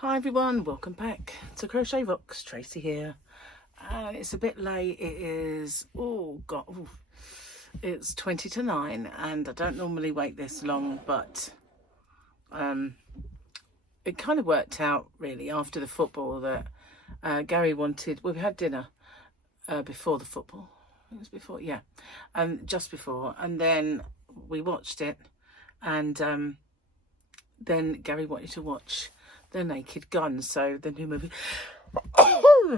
Hi everyone, welcome back to Crochet Rocks. Tracy here. It's a bit late. It is, it's 20 to 9 and I don't normally wait this long, but it kind of worked out really after the football that Gary wanted, well, we had dinner before the football. It was before, yeah, just before, and then we watched it, and then Gary wanted to watch The Naked Gun, so the new movie,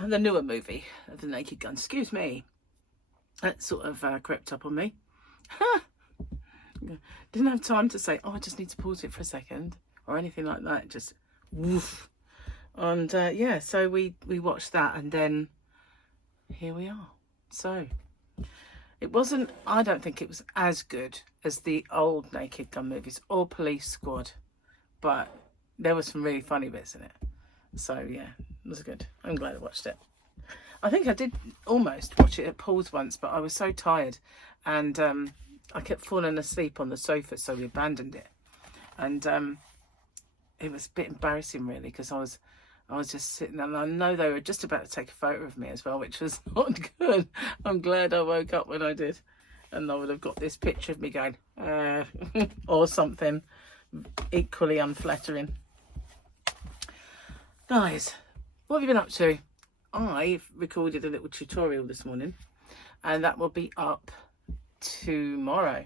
the newer movie, The Naked Gun, excuse me, that sort of crept up on me. Didn't have time to say, oh, I just need to pause it for a second, or anything like that, just woof. And yeah, so we watched that, and then here we are. So it wasn't, I don't think it was as good as the old Naked Gun movies or Police Squad, but there were some really funny bits in it. So yeah, it was good. I'm glad I watched it. I think I did almost watch it at Paul's once, but I was so tired, and I kept falling asleep on the sofa, so we abandoned it. And it was a bit embarrassing really, because I was just sitting there, and I know they were just about to take a photo of me as well, which was not good. I'm glad I woke up when I did, and I would have got this picture of me going or something equally unflattering. Guys, what have you been up to? I recorded a little tutorial this morning, and that will be up tomorrow.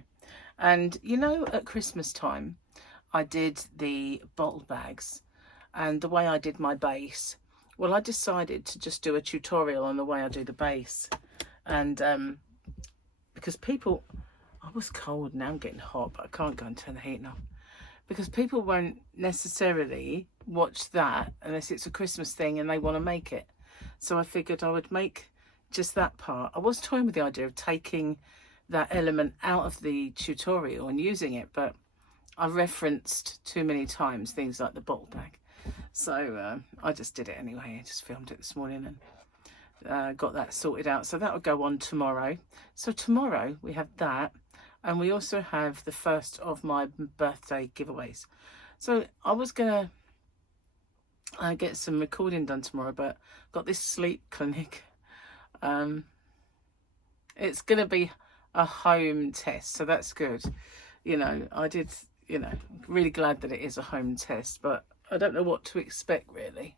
And you know, at Christmas time I did the bottle bags, and the way I did my base, well, I decided to just do a tutorial on the way I do the base. And because people, I was cold, now I'm getting hot, but I can't go and turn the heating off, because people won't necessarily watch that unless it's a Christmas thing and they want to make it. So I figured I would make just that part. I was toying with the idea of taking that element out of the tutorial and using it, but I referenced too many times things like the bottle bag. So I just did it anyway. I just filmed it this morning and got that sorted out. So that will go on tomorrow. So tomorrow we have that. And we also have the first of my birthday giveaways. So I was going to get some recording done tomorrow, but got this sleep clinic. It's going to be a home test, so that's good. You know, I did, you know, really glad that it is a home test, but I don't know what to expect really.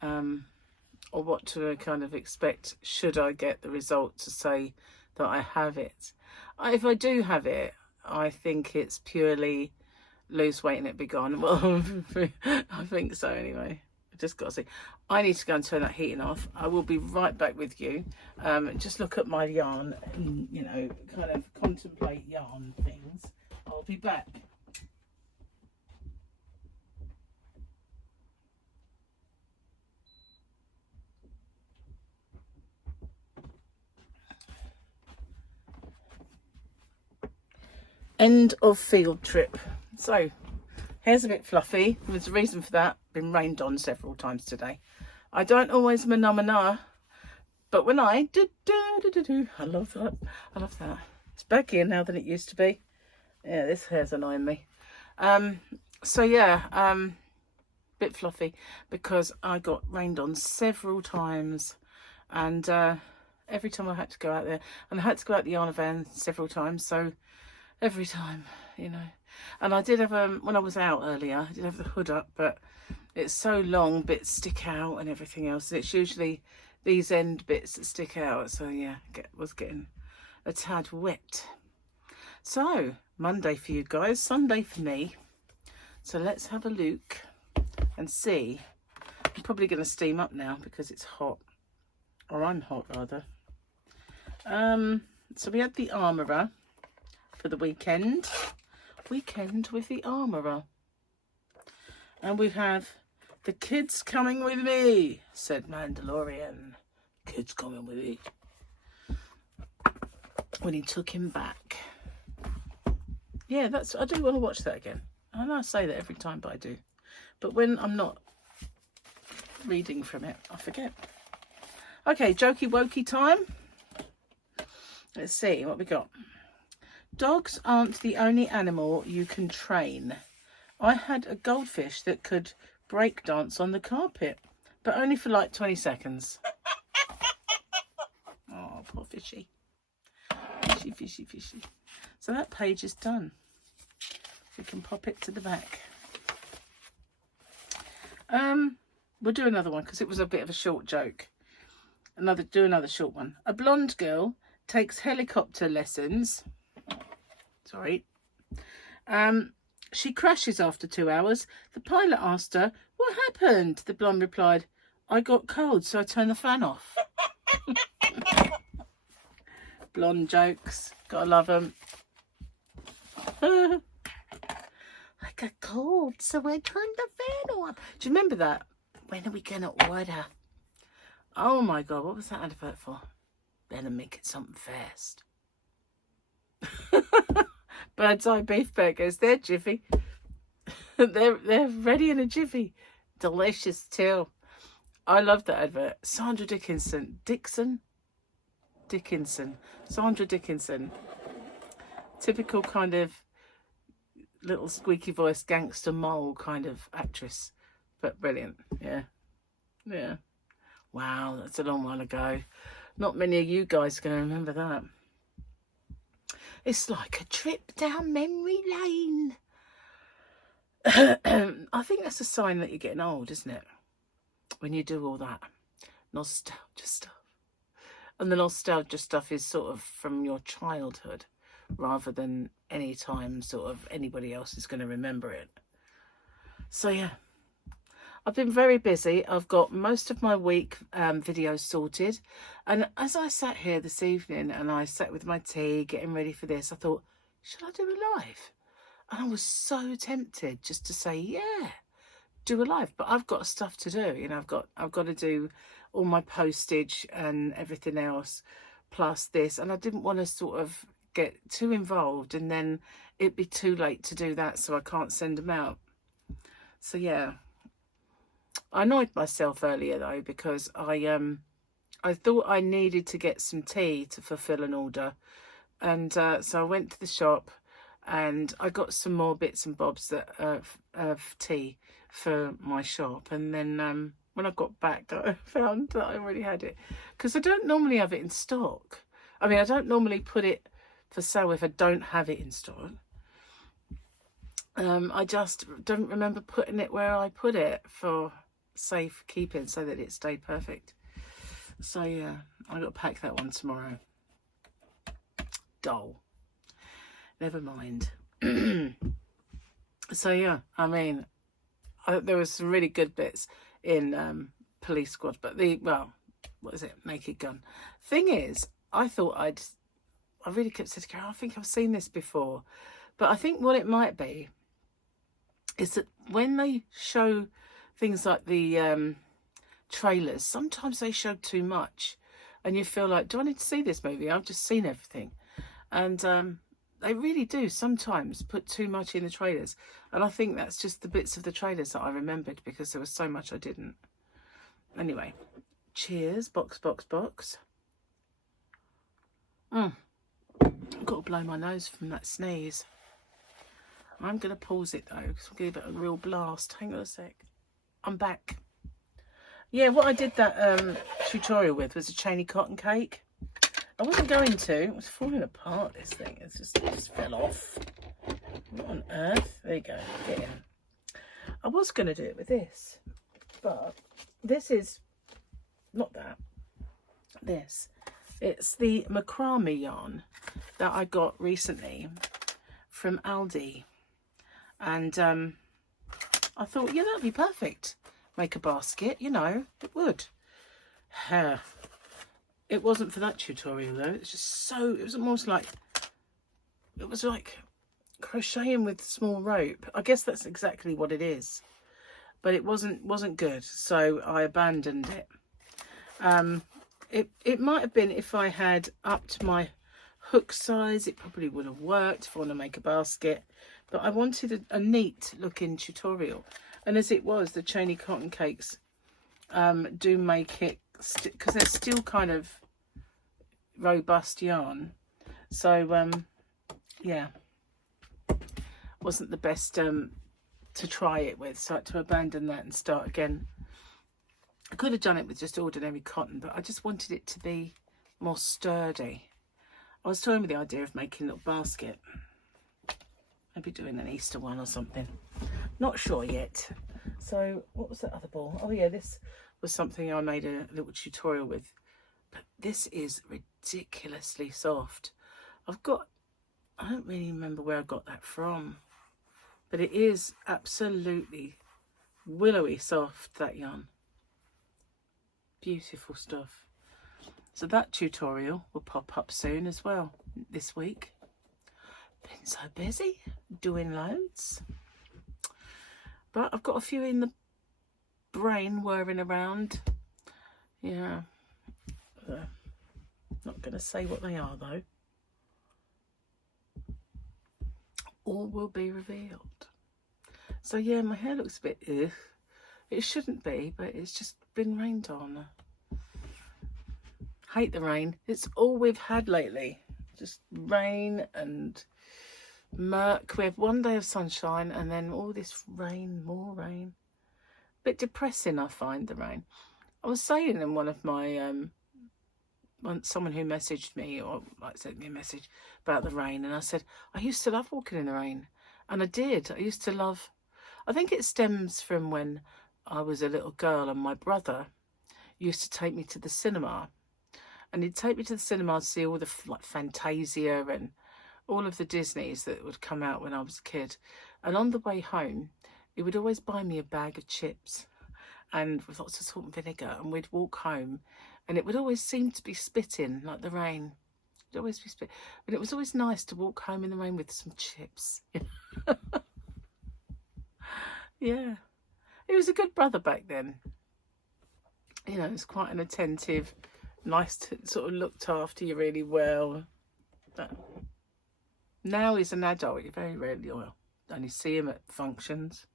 Or what to kind of expect should I get the result to say that I have it. If I do have it, I think it's purely lose weight and it be gone. Well, I think so anyway. I just got to see. I need to go and turn that heating off. I will be right back with you. Just look at my yarn and, you know, kind of contemplate yarn things. I'll be back. End of field trip. So hair's a bit fluffy. There's a reason for that. Been rained on several times today. I don't always mana, but when I do, I love that. I love that. It's baggier now than it used to be. Yeah, this hair's annoying me. So yeah, bit fluffy because I got rained on several times, and every time I had to go out there, and I had to go out the yarn van several times, so every time, you know. And I did have when I was out earlier, I did have the hood up, but it's so long, bits stick out and everything else, and it's usually these end bits that stick out. So yeah, was getting a tad wet. So Monday for you guys, Sunday for me. So let's have a look and see. I'm probably going to steam up now because it's hot, or I'm hot rather. So we had the armourer for the weekend with the armourer, and we have the kids coming with me, said Mandalorian. Kids coming with me, when he took him back. Yeah, that's, I do want to watch that again. I know I say that every time, but I do. But when I'm not reading from it, I forget. Okay, jokey wokey time. Let's see what we got. Dogs aren't the only animal you can train. I had a goldfish that could break dance on the carpet, but only for like 20 seconds. Oh, poor fishy. Fishy, fishy, fishy. So that page is done. We can pop it to the back. We'll do another one because it was a bit of a short joke. Do another short one. A blonde girl takes helicopter lessons. Sorry. She crashes after 2 hours. The pilot asked her, "What happened?" The blonde replied, "I got cold, so I turned the fan off." Blonde jokes. Gotta love them. I got cold, so I turned the fan off. Do you remember that? When are we going to order? Oh my God, what was that advert for? Better make it something fast. Bird's Eye beef burgers, they're jiffy. they're ready in a jiffy. Delicious too. I love that advert. Sandra Dickinson. Sandra Dickinson. Typical kind of little squeaky voice gangster mole kind of actress. But brilliant. Yeah. Wow, that's a long while ago. Not many of you guys are going to remember that. It's like a trip down memory lane. I think that's a sign that you're getting old, isn't it? When you do all that nostalgia stuff. And the nostalgia stuff is sort of from your childhood rather than any time sort of anybody else is going to remember it. So yeah, I've been very busy. I've got most of my week videos sorted. And as I sat here this evening and I sat with my tea getting ready for this, I thought, should I do a live? And I was so tempted just to say, yeah, do a live. But I've got stuff to do. You know, I've got to do all my postage and everything else, plus this. And I didn't want to sort of get too involved and then it'd be too late to do that, so I can't send them out. So yeah, I annoyed myself earlier though because I thought I needed to get some tea to fulfill an order, and so I went to the shop and I got some more bits and bobs that of tea for my shop, and then when I got back I found that I already had it, because I don't normally have it in stock. I mean, I don't normally put it for sale if I don't have it in stock. I just don't remember putting it where I put it for safe keeping so that it stayed perfect. So yeah, I got to pack that one tomorrow. Dull. Never mind. So yeah, I mean, there was some really good bits in Police Squad, but what is it? Naked Gun. Thing is, I thought I really kept saying, I think I've seen this before, but I think what it might be is that when they show things like the trailers, sometimes they show too much and you feel like, do I need to see this movie? I've just seen everything. And they really do sometimes put too much in the trailers, and I think that's just the bits of the trailers that I remembered because there was so much I didn't. Anyway, cheers. Box. I've got to blow my nose from that sneeze. I'm going to pause it though because I'll give it a real blast. Hang on a sec. I'm back. Yeah, what I did that tutorial with was a chainy cotton cake. I wasn't going to. It was falling apart, this thing. It just fell off. What on earth? There you go. Get in. I was going to do it with this, but this is not that. This. It's the macrame yarn that I got recently from Aldi. And I thought, yeah, that'd be perfect. Make a basket, you know, it would. It wasn't for that tutorial though. It's just so, it was almost like, it was like crocheting with small rope. I guess that's exactly what it is. But it wasn't good, so I abandoned it. It might have been if I had upped my hook size, it probably would have worked if I want to make a basket. But I wanted a neat looking tutorial. And as it was, the chainy cotton cakes do make it, because they're still kind of robust yarn. So, yeah, wasn't the best to try it with, so I had to abandon that and start again. I could have done it with just ordinary cotton, but I just wanted it to be more sturdy. I was toying with the idea of making a little basket, maybe doing an Easter one or something, not sure yet. So what was that other ball? Oh yeah, this was something I made a little tutorial with, but this is ridiculously soft. I don't really remember where I got that from, but it is absolutely willowy soft, that yarn. Beautiful stuff. So that tutorial will pop up soon as well this week. Been so busy doing loads, but I've got a few in the brain whirring around. Yeah, not gonna say what they are though. All will be revealed. So yeah, my hair looks a bit ugh. It shouldn't be, but it's just been rained on. Hate the rain. It's all we've had lately. Just rain and murk. We have one day of sunshine and then all this rain, more rain. Bit depressing, I find, the rain. I was saying in one of my someone who messaged me, or like sent me a message about the rain, and I said I used to love walking in the rain, and I did. I used to love. I think it stems from when I was a little girl and my brother used to take me to the cinema. And he'd take me to the cinema to see all the like Fantasia and all of the Disneys that would come out when I was a kid. And on the way home, he would always buy me a bag of chips and with lots of salt and vinegar. And we'd walk home and it would always seem to be spitting like the rain. It'd always be spit. But it was always nice to walk home in the rain with some chips. Yeah. He was a good brother back then. You know, he was quite an attentive, nice to sort of looked after you really well. But now he's an adult, you very rarely only see him at functions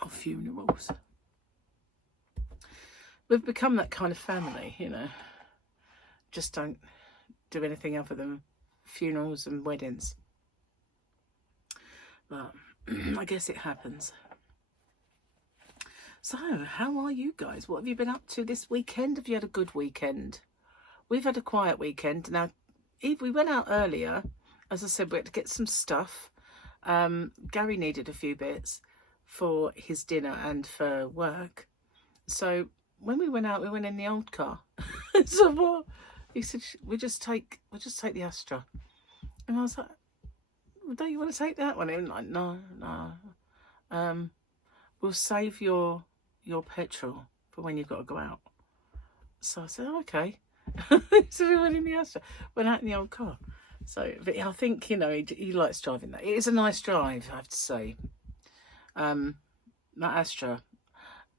or funerals. We've become that kind of family, you know. Just don't do anything other than funerals and weddings. But I guess it happens. So, how are you guys? What have you been up to this weekend? Have you had a good weekend? We've had a quiet weekend. Now, Eve, we went out earlier. As I said, we had to get some stuff. Gary needed a few bits for his dinner and for work. So, when we went out, we went in the old car. So, what? He said, we'll just take the Astra. And I was like, well, don't you want to take that one? And like, no. We'll save your petrol for when you've got to go out. So I said, oh, okay. So we went in the Astra, went out in the old car. So but I think, you know, he likes driving that. It is a nice drive, I have to say. That Astra,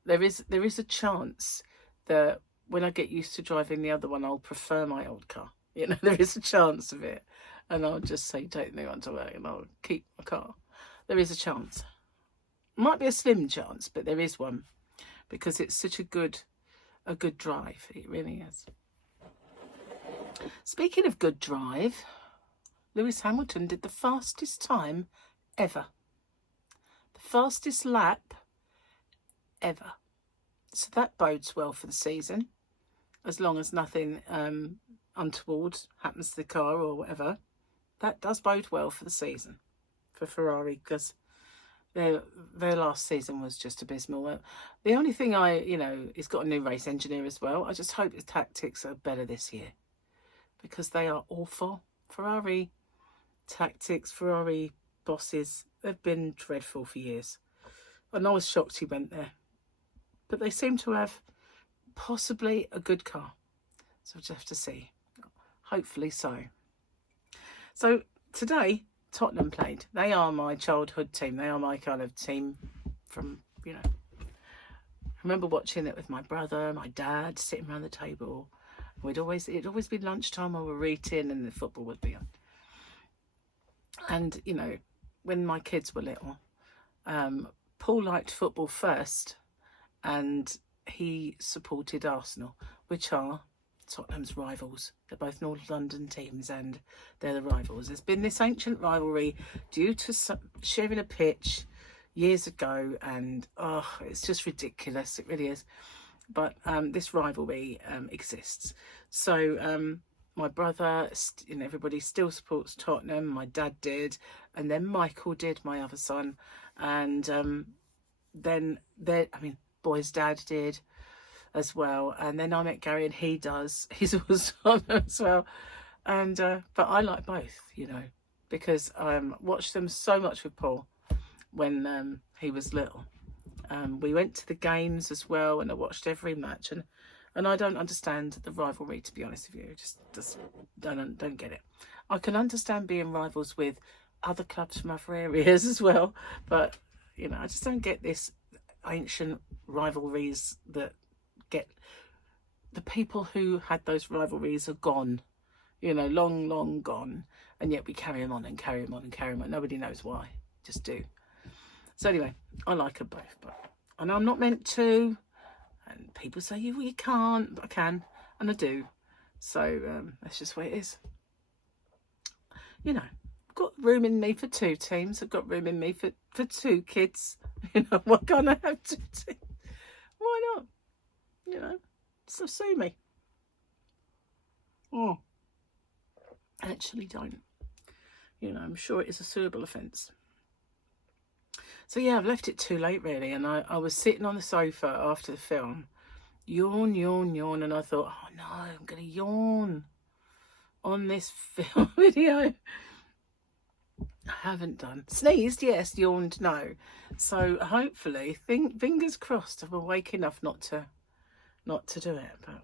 there is a chance that when I get used to driving the other one, I'll prefer my old car. You know, there is a chance of it. And I'll just say, take me on to work and I'll keep my car. There is a chance. Might be a slim chance, but there is one. Because it's such a good drive. It really is. Speaking of good drive, Lewis Hamilton did the fastest time ever. The fastest lap ever. So that bodes well for the season. As long as nothing untoward happens to the car or whatever. That does bode well for the season. For Ferrari, because their last season was just abysmal. The only thing he's got a new race engineer as well. I just hope his tactics are better this year. Because they are awful. Ferrari tactics, Ferrari bosses, they've been dreadful for years. And I was shocked he went there. But they seem to have possibly a good car. So we'll just have to see. Hopefully so. So today, Tottenham played. They are my childhood team. They are my kind of team from, you know. I remember watching it with my brother, my dad, sitting around the table. It'd always be lunchtime while we were eating and the football would be on. And, you know, when my kids were little, Paul liked football first and he supported Arsenal, which are Tottenham's rivals. They're both North London teams and they're the rivals. There's been this ancient rivalry due to sharing a pitch years ago, and oh, it's just ridiculous. It really is. But this rivalry exists. So my brother, everybody still supports Tottenham. My dad did, and then Michael did, my other son, and then boy's dad did as well. And then I met Gary, and he does. He's also on as well. And but I like both, because I watched them so much with Paul when he was little. We went to the games as well, and I watched every match, and I don't understand the rivalry, to be honest with you. Just don't get it. I can understand being rivals with other clubs from other areas as well, but I just don't get this ancient rivalries that get the people who had those rivalries are gone, long gone, and yet we carry them on and carry them on and carry them on. Nobody knows why, just do. So anyway, I like them both, and I'm not meant to. And people say you can't, but I can, and I do. So that's just the way it is. I've got room in me for 2 teams. I've got room in me for 2 kids. Why can't I have 2 teams? Why not? So sue me. Oh, actually don't. I'm sure it is a suable offence. So yeah, I've left it too late really, and I was sitting on the sofa after the film, yawn, and I thought, oh no, I'm going to yawn on this film video. I haven't done. Sneezed, yes. Yawned, no. So hopefully, fingers crossed, I'm awake enough not to do it. But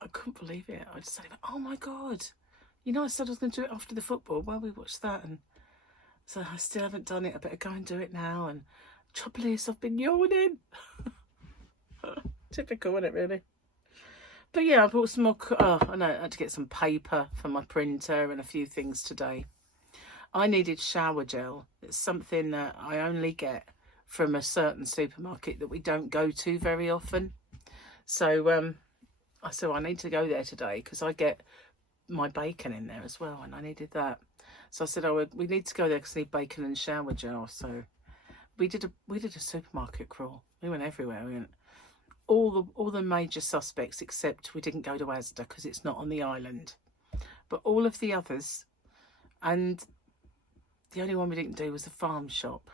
I couldn't believe it. I just said, oh my God. I said I was going to do it after the football. Well, we watched that, and so I still haven't done it. I better go and do it now. And trouble is, I've been yawning. Typical, isn't it, really? But yeah, I bought some more. I know, I had to get some paper for my printer and a few things today. I needed shower gel. It's something that I only get from a certain supermarket that we don't go to very often. So I said I need to go there today because I get my bacon in there as well, and I needed that. So I said, we need to go there because I need bacon and shower gel. So we did a supermarket crawl. We went everywhere. We went all the major suspects, except we didn't go to Asda because it's not on the island. But all of the others, and the only one we didn't do was the farm shop.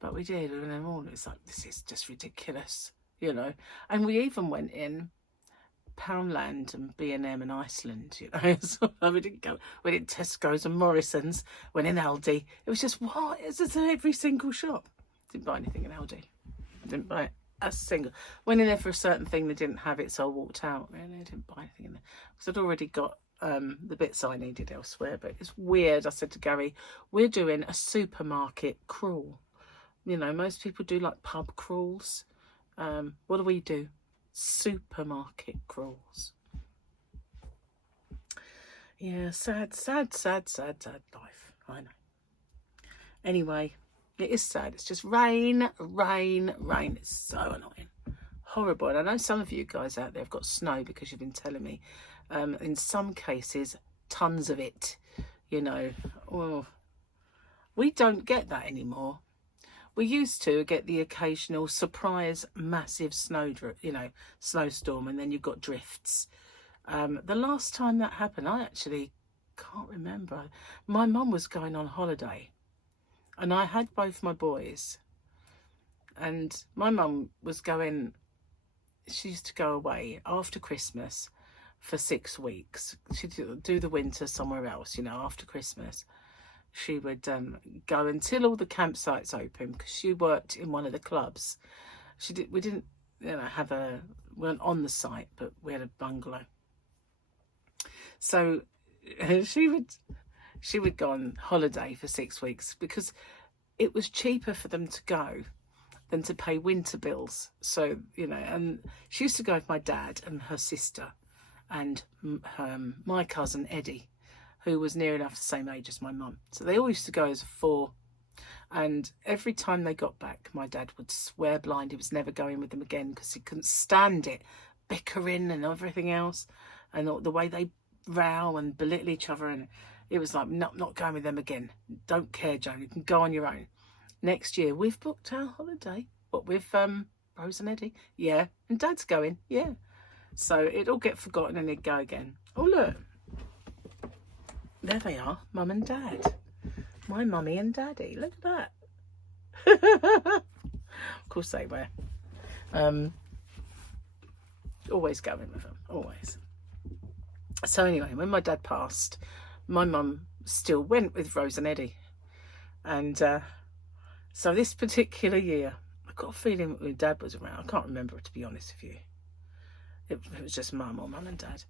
But we did. We went in all. It's like, this is just ridiculous, And we even went in Poundland and B&M and Iceland, So we didn't go. We did Tesco's and Morrison's. Went in Aldi. It was just what? It's just in every single shop. Didn't buy anything in Aldi. Didn't buy a single. Went in there for a certain thing. They didn't have it, so I walked out. Really, I didn't buy anything in there because I'd already got the bits I needed elsewhere. But it's weird. I said to Gary, we're doing a supermarket crawl. Most people do like pub crawls. What do we do? Supermarket crawls. Yeah, sad life. I know. Anyway, it is sad. It's just rain. It's so annoying. Horrible. And I know some of you guys out there have got snow because you've been telling me. In some cases, tons of it. Oh, we don't get that anymore. We used to get the occasional surprise massive snowstorm, and then you've got drifts. The last time that happened, I actually can't remember. My mum was going on holiday, and I had both my boys. And my mum was going, she used to go away after Christmas for 6 weeks. She'd do the winter somewhere else, after Christmas. She would go until all the campsites open because she worked in one of the clubs. We didn't, we weren't on the site, but we had a bungalow. So she would go on holiday for 6 weeks because it was cheaper for them to go than to pay winter bills. So, and she used to go with my dad and her sister and my cousin Eddie, who was near enough the same age as my mum. So they all used to go as 4. And every time they got back, my dad would swear blind he was never going with them again because he couldn't stand it bickering and everything else, and the way they row and belittle each other, and it was like, not going with them again. Don't care, Joan, you can go on your own. Next year we've booked our holiday. What, with Rose and Eddie? Yeah. And Dad's going. Yeah. So it'll get forgotten and it'd go again. Oh, look, there they are, Mum and Dad. My mummy and daddy. Look at that. Of course they were. Always going with them, always. So anyway, when my dad passed, my mum still went with Rose and Eddie. And so this particular year, I got a feeling when Dad was around, I can't remember, to be honest with you. It was just Mum or Mum and Dad.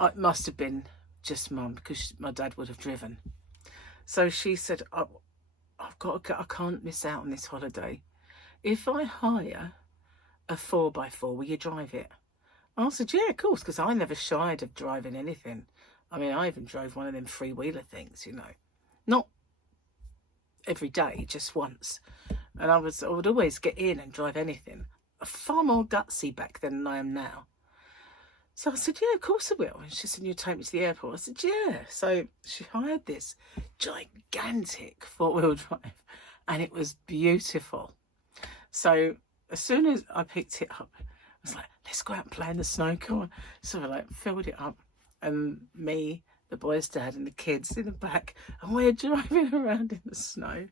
It must have been just Mum, because my dad would have driven. So she said, I've got to go, I can't miss out on this holiday. If I hire a 4x4, will you drive it? I said, yeah, of course, because I never shied of driving anything. I mean, I even drove one of them three-wheeler things, you know. Not every day, just once. And I would always get in and drive anything. Far more gutsy back then than I am now. So I said, yeah, of course I will. And she said, you take me to the airport. I said, yeah. So she hired this gigantic four-wheel drive, and it was beautiful. So as soon as I picked it up, I was like, let's go out and play in the snow. Come on. So I filled it up, and me, the boys' dad, and the kids in the back, and we're driving around in the snow.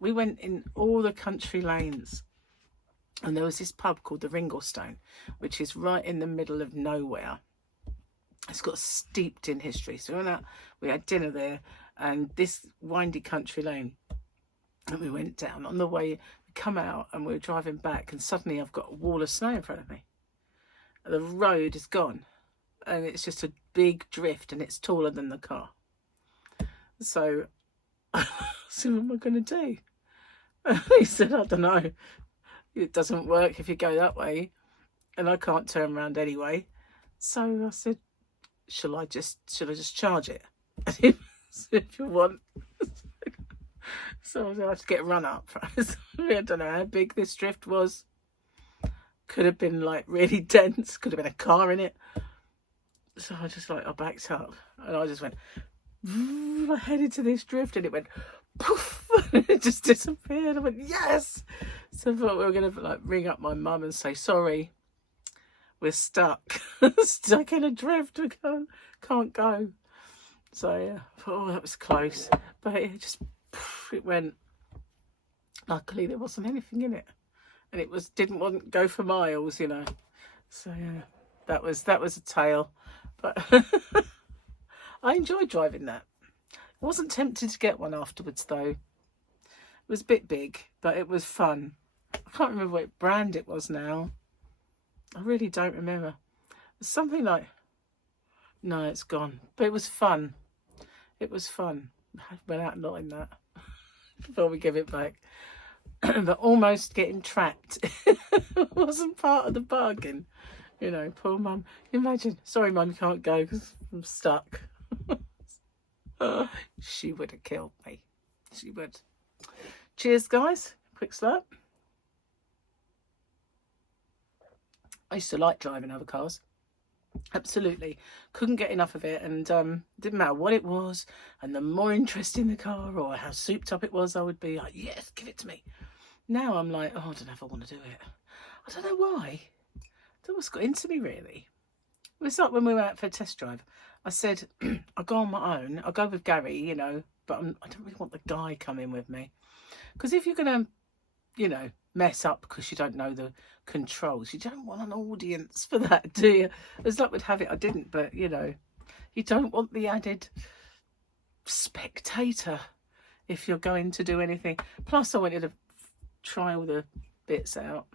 We went in all the country lanes. And there was this pub called the Ringlestone, which is right in the middle of nowhere. It's got steeped in history. So we went out, we had dinner there, and this windy country lane. And we went down. On the way, we come out and we were driving back, and suddenly I've got a wall of snow in front of me. The road is gone, and it's just a big drift, and it's taller than the car. So I said, what am I going to do? And he said, I don't know. It doesn't work if you go that way, and I can't turn around anyway. So I said, shall I just charge it? And he said, if you want. So I had to get a run up. I don't know how big this drift was. Could have been like really dense. Could have been a car in it. So I backed up, and I just went. I headed to this drift, and it went poof, and it just disappeared. I went, yes. So I thought we were going to ring up my mum and say, sorry, we're stuck. Stuck in a drift. We can't go. So yeah, I thought, oh, that was close. But it just, poof, it went. Luckily there wasn't anything in it. And it didn't go for miles, you know. So yeah, that was a tale. But I enjoyed driving that. I wasn't tempted to get one afterwards though. It was a bit big, but it was fun. I can't remember what brand it was now. I really don't remember. It's something like, no, it's gone. But it was fun. It was fun. I went out not in that before we give it back. But almost getting trapped wasn't part of the bargain. You know, poor mum. Imagine, sorry mum, you can't go because I'm stuck. She would have killed me. She would. Cheers, guys. Quick slurp. I used to like driving other cars. Absolutely. Couldn't get enough of it, and didn't matter what it was, and the more interesting the car or how souped up it was, I would be like, yes, give it to me. Now I'm like, oh, I don't know if I want to do it. I don't know why. I don't know what's got into me, really. It was like when we went out for a test drive. I said, I'll go on my own. I'll go with Gary, you know, but I don't really want the guy coming with me. Because if you're going to, you know, mess up because you don't know the controls, you don't want an audience for that, do you? As luck would have it, I didn't, but, you know, you don't want the added spectator if you're going to do anything. Plus, I wanted to try all the bits out.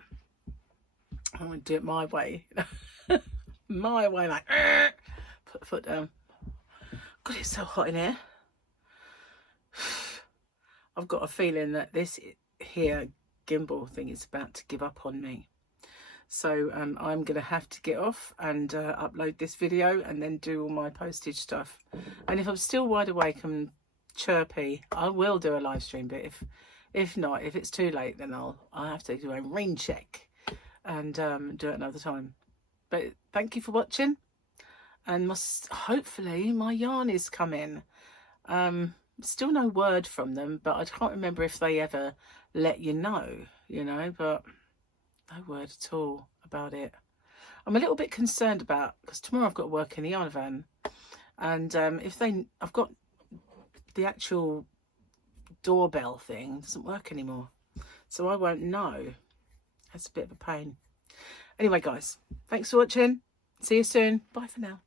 I want to do it my way. My way, like, put the foot down. God, it's so hot in here. I've got a feeling that this here gimbal thing is about to give up on me. So I'm going to have to get off and upload this video and then do all my postage stuff. And if I'm still wide awake and chirpy, I will do a live stream. But if not, if it's too late, then I'll have to do a rain check and do it another time. But thank you for watching, and hopefully my yarn is coming. Still no word from them, but I can't remember if they ever let you know, but no word at all about it. I'm a little bit concerned because tomorrow I've got to work in the yarn van, and I've got the actual doorbell thing doesn't work anymore, so I won't know. That's a bit of a pain. Anyway, guys, thanks for watching. See you soon. Bye for now.